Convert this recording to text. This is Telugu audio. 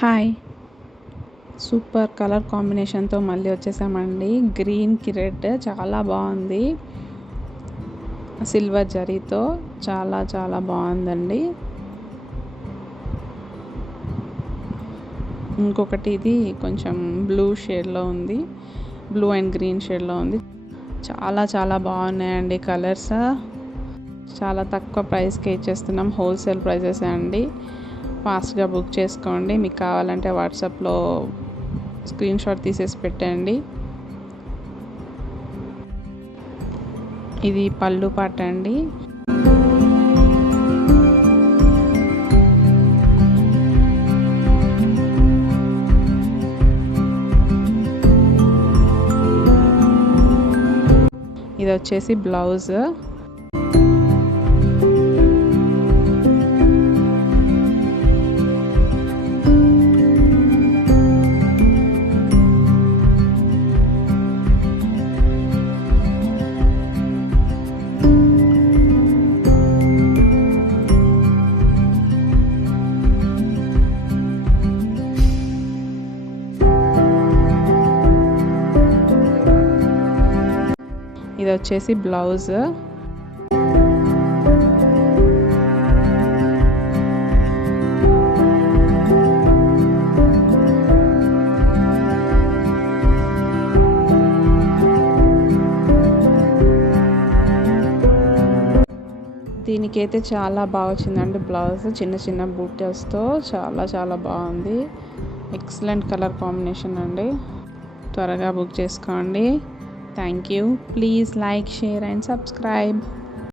హాయ్! సూపర్ కలర్ కాంబినేషన్‌తో మళ్ళీ వచ్చేసామండి. గ్రీన్‌కి రెడ్ చాలా బాగుంది. సిల్వర్ జరీతో చాలా బాగుందండి. ఇంకొకటి ఇది కొంచెం బ్లూ షేడ్‌లో ఉంది. బ్లూ అండ్ గ్రీన్ షేడ్‌లో ఉంది. చాలా బాగున్నాయండి కలర్స్. చాలా తక్కువ ప్రైస్‌కే ఇచ్చేస్తున్నాం. హోల్సేల్ ప్రైజెసే అండి. ఫాస్ట్‌గా బుక్ చేసుకోండి. మీకు కావాలంటే వాట్సాప్‌లో స్క్రీన్ షాట్ తీసేసి పెట్టండి. ఇది పళ్ళు పాట అండి. ఇది వచ్చేసి బ్లౌజ్. ఇది వచ్చేసి బ్లౌజ్. దీనికైతే చాలా బాగా వచ్చిందండి బ్లౌజ్. చిన్న బూటీస్తో చాలా బాగుంది. ఎక్సలెంట్ కలర్ కాంబినేషన్ అండి. త్వరగా బుక్ చేసుకోండి. Thank you. Please like, share and subscribe.